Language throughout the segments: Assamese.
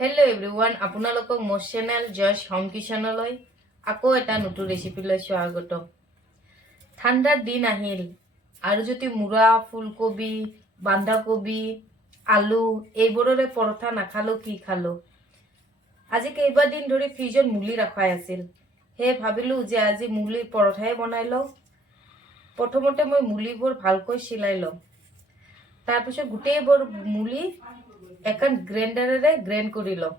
हेलो एवरीवन আপোনালোকক মোৰ চেনেল জয়ছ হোম কিচেনলৈ আকৌ এটা নতুন ৰেচিপি লৈ স্বাগত। ঠাণ্ডাৰ দিন আহিল আৰু যদি মুৰা ফুলকবি বান্ধাকবি আলু এইবোৰৰে পৰঠা নাখালো কি খালো। আজি কেইবাদিন ধৰি ফ্ৰিজত মুলি ৰখাই আছিল, হে ভাবিলো যে আজি মুলিৰ পৰঠাই বনাই লওঁ। প্ৰথমতে মই মুলিবোৰ ভালকৈ চিলাই লম, তাৰপিছত গোটেইবোৰ মুলি এখন গ্ৰাইণ্ডাৰেৰে গ্ৰাইণ্ড কৰি লম।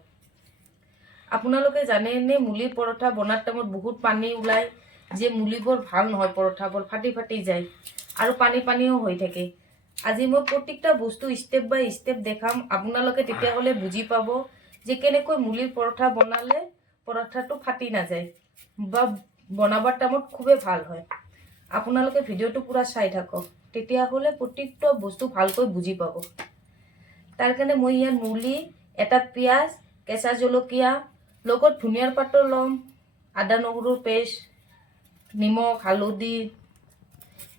আপোনালোকে জানেনে মুলিৰ পৰঠা বনাৰ টাইমত বহুত পানী ওলাই, যে মুলিবোৰ ভাল নহয়, পৰঠাবোৰ ফাটি ফাটি যায় আৰু পানী পানীও হৈ থাকে। আজি মই প্ৰত্যেকটা বস্তু ষ্টেপ বাই ষ্টেপ দেখাম, আপোনালোকে তেতিয়াহ'লে বুজি পাব যে কেনেকৈ মুলিৰ পৰঠা বনালে পৰঠাটো ফাটি নাযায় বা বনাবৰ টাইমত খুবেই ভাল হয়। আপোনালোকে ভিডিঅ'টো পুৰা চাই থাকক, তেতিয়াহ'লে প্ৰত্যেকটা বস্তু ভালকৈ বুজি পাব। তাৰ কাৰণে মই ইয়াত মুলি, এটা পিঁয়াজ, কেঁচা জলকীয়া, লগত ধনিয়াৰ পাতো ল'ম, আদা নহৰুৰ পেষ্ট, নিমখ হালধি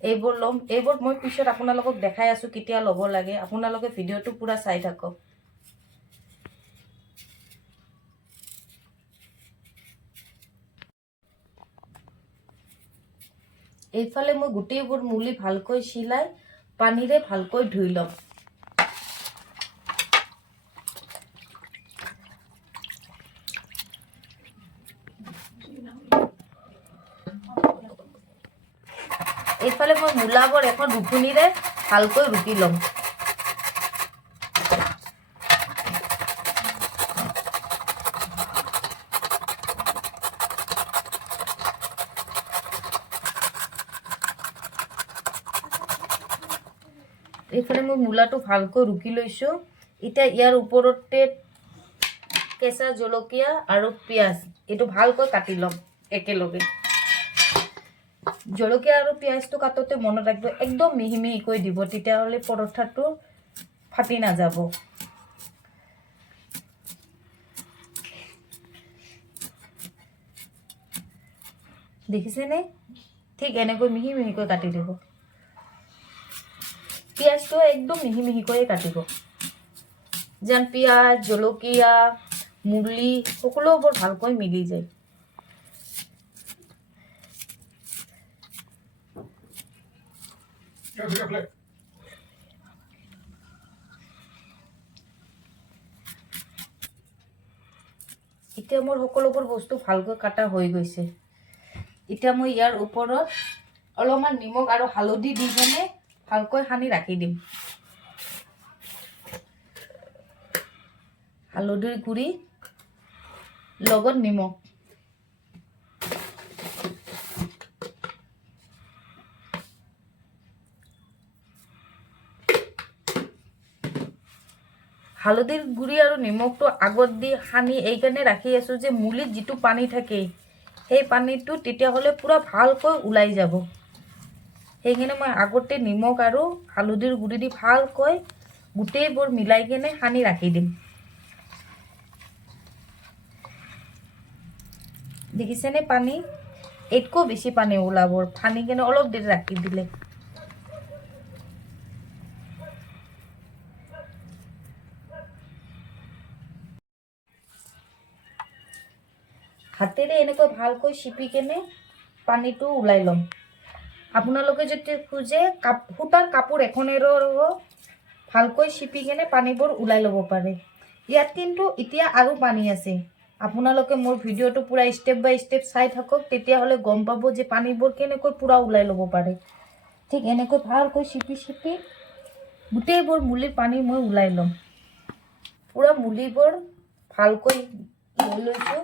এইবোৰ ল'ম। এইবোৰ মই পিছত আপোনালোকক দেখাই আছোঁ কেতিয়া ল'ব লাগে, আপোনালোকে ভিডিঅ'টো পুৰা চাই থাকক। এইফালে মই গোটেইবোৰ মুলি ভালকৈ চিলাই পানীৰে ভালকৈ ধুই ল'ম। এইফালে মই মূলাবোৰ এখন ৰুকনিৰে ভালকৈ ৰুকি ল'ম। এইফালে মই মূলাটো ভালকৈ ৰুকি লৈছোঁ। এতিয়া ইয়াৰ ওপৰতে কেঁচা জলকীয়া আৰু পিঁয়াজ এইটো ভালকৈ কাটি ল'ম একেলগে। জলকীয়া আৰু পিঁয়াজটো কাটোতে মনত ৰাখিব একদম মিহি মিহিকৈ দিব, তেতিয়াহ'লে পৰঠাটো ফাটি নাযাব। দেখিছেনে? ঠিক এনেকৈ মিহি মিহিকৈ কাটি দিব। পিঁয়াজটো একদম মিহি মিহিকৈয়ে কাটিব, যেন পিঁয়াজ জলকীয়া মুলি সকলোবোৰ ভালকৈ মিলি যায়। এতিয়া মোৰ সকলোবোৰ বস্তু ভালকৈ কাটা হৈ গৈছে। এতিয়া মই ইয়াৰ ওপৰত অলপমান নিমখ আৰু হালধি দি কেনে ভালকৈ সানি ৰাখি দিম। হালধিৰ গুড়ি লগত নিমখ। হালধিৰ গুড়ি আৰু নিমখটো আগত দি সানি এইকাৰণে ৰাখি আছোঁ যে মুলিত যিটো পানী থাকে সেই পানীটো তেতিয়াহ'লে পূৰা ভালকৈ ওলাই যাব। সেইকাৰণে মই আগতে নিমখ আৰু হালধিৰ গুড়ি দি ভালকৈ গোটেইবোৰ মিলাই কেনে সানি ৰাখি দিম। দেখিছেনে? পানী এইতকৈ বেছি পানী ওলাব সানি কেনে অলপ দেৰি ৰাখি দিলে। হাতেৰে এনেকৈ ভালকৈ চিপি কেনে পানীটো ওলাই ল'ম। আপোনালোকে যদি খোজে সূতাৰ কাপোৰ এখনেৰেও ভালকৈ চিপি কেনে পানীবোৰ ওলাই ল'ব পাৰে। ইয়াত কিন্তু এতিয়া আৰু পানী আছে। আপোনালোকে মোৰ ভিডিঅ'টো পুৰা ষ্টেপ বাই ষ্টেপ চাই থাকক, তেতিয়াহ'লে গম পাব যে পানীবোৰ কেনেকৈ পুৰা ওলাই ল'ব পাৰে। ঠিক এনেকৈ ভালকৈ চিপি চিপি গোটেইবোৰ মুলিৰ পানী মই ওলাই ল'ম। পুৰা মুলিবোৰ ভালকৈ লৈ লৈছোঁ।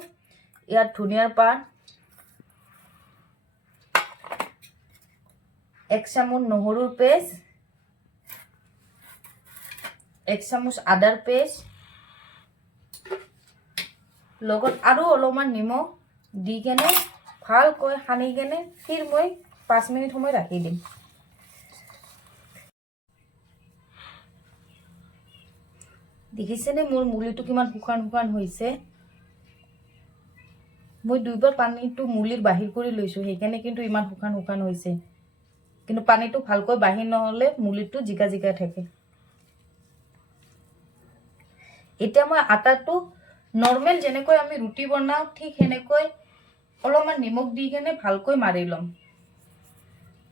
ইয়াত ধনিয়াৰ পাত, 1 চামুচ নহৰুৰ পেষ্ট, 1 চামুচ আদাৰ পেষ্ট, লগত আৰু অলপমান নিমখ দি কেনে ভালকৈ সানি কেনে ফিৰ মই 5 মিনিট সময় ৰাখি দিম। দেখিছেনে মোৰ মুলিটো কিমান শুকান শুকান হৈছে? মই 2বাৰ পানীটো মুলিৰ বাহিৰ কৰি লৈছোঁ, সেইকাৰণে কিন্তু ইমান শুকান শুকান হৈছে। কিন্তু পানীটো ভালকৈ বাহিৰ নহ'লে মুলিটো জিকা জিকা থাকে। এতিয়া মই আটাটো নৰ্মেল যেনেকৈ আমি ৰুটি বনাওঁ ঠিক সেনেকৈ অলপমান নিমখ দি কেনে ভালকৈ মাৰি ল'ম।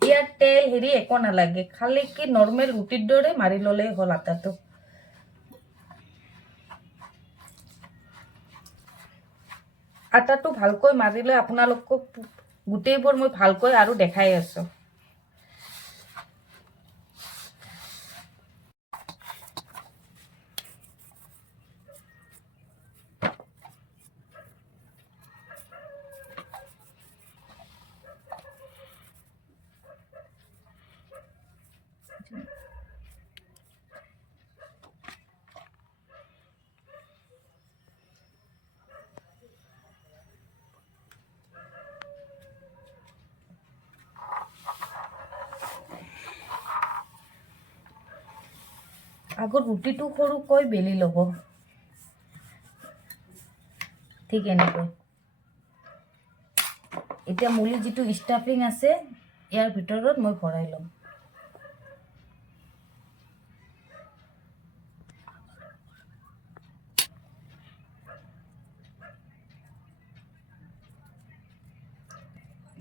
ইয়াত তেল হেৰি একো নালাগে, খালি কি নৰ্মেল ৰুটিৰ দৰে মাৰি ল'লেই হ'ল আটাটো। আটাটো ভালকৈ মাৰিলে আপোনালোকক গোটেইবোৰ মই ভালকৈ আৰু দেখাই আছোঁ। আগত ৰুটিটো সৰুকৈ বেলি ল'ব, ঠিক এনেকৈ। এতিয়া মুলি যিটো ষ্টাফিং আছে ইয়াৰ ভিতৰত মই ভৰাই ল'ম।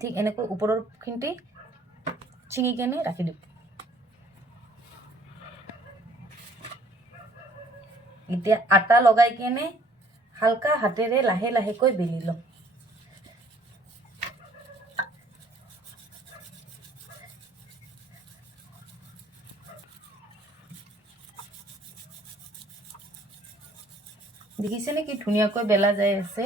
ঠিক এনেকৈ ওপৰৰ খিনিতে ছিঙি কেনে ৰাখি দিম। এতিয়া আটা লগাই কেনে হালকা হাতেৰে লাহে লাহেকৈ বেলি ল'ম। দেখিছেনে কি ধুনীয়াকৈ বেলা যাই আছে।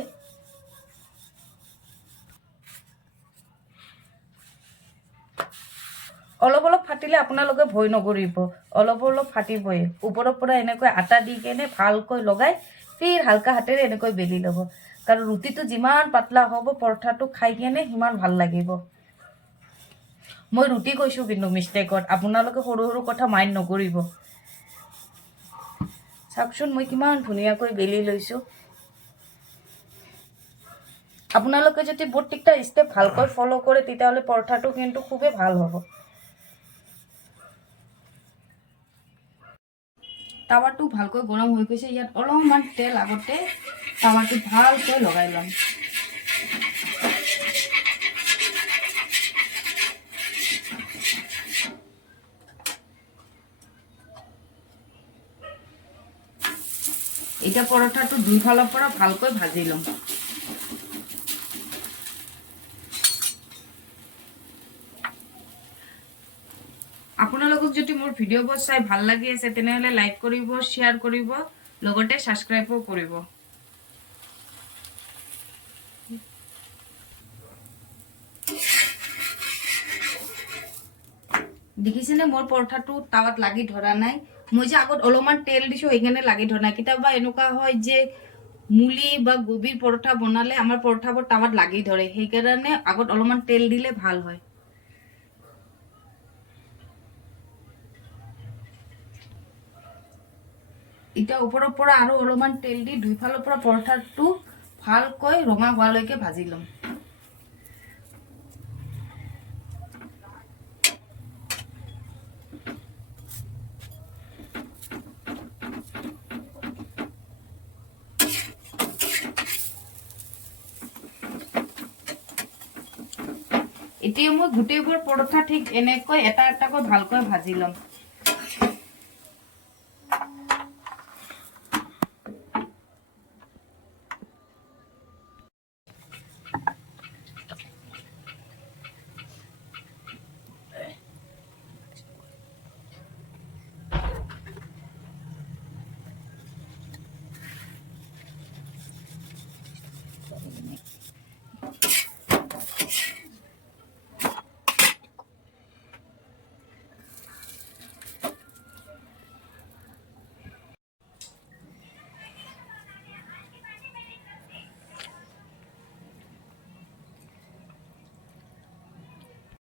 অলপ অলপ ফাটিলে আপোনালোকে ভয় নকৰিব, অলপ অলপ ফাটিবই। ওপৰৰ পৰা এনেকৈ আটা দি কেনে ভালকৈ লগাই ফিৰ হালকা হাতেৰে এনেকৈ বেলি ল'ব। কাৰণ ৰুটিটো যিমান পাতলা হ'ব পৰঠাটো খাই কেনে সিমান ভাল লাগিব। মই ৰুটি কৈছোঁ কিন্তু মিষ্টেকত, আপোনালোকে সৰু সৰু কথা মাইণ্ড নকৰিব। চাওকচোন মই কিমান ধুনীয়াকৈ বেলি লৈছোঁ। আপোনালোকে যদি প্ৰত্যেকটা ষ্টেপ ভালকৈ ফ'ল' কৰে তেতিয়াহ'লে পৰঠাটো কিন্তু খুবেই ভাল হ'ব। টাৱাটো ভালকৈ গৰম হৈ গৈছে। ইয়াত অলপমান তেল আগতে টাৱাটো ভালকৈ লগাই ল'ম। এতিয়া পৰঠাটো দুইফালৰ পৰা ভালকৈ ভাজি ল'ম। আপোনালোকক যদি মোৰ ভিডিঅ'বোৰ চাই ভাল লাগি আছে তেনেহ'লে লাইক কৰিব, শ্বেয়াৰ কৰিব, লগতে ছাবস্ক্ৰাইবো কৰিব। দেখিছেনে মোৰ পৰঠাটো টাৱাত লাগি ধৰা নাই। মই যে আগত অলপমান তেল দিছোঁ সেইকাৰণে লাগি ধৰা নাই। কেতিয়াবা এনেকুৱা হয় যে মুলি বা গোবিৰ পৰঠা বনালে আমাৰ পৰঠাবোৰ টাৱাত লাগি ধৰে, সেইকাৰণে আগত অলপমান তেল দিলে ভাল হয়। এতিয়া ওপৰৰ পৰা আৰু অলপমান তেল দি দুইফালৰ পৰা পৰঠাটো ভালকৈ ৰঙা হোৱালৈকে ভাজি ল'ম। এতিয়া মই গোটেইবোৰ পৰঠা ঠিক এনেকৈ এটা এটাকৈ ভালকৈ ভাজি ল'ম।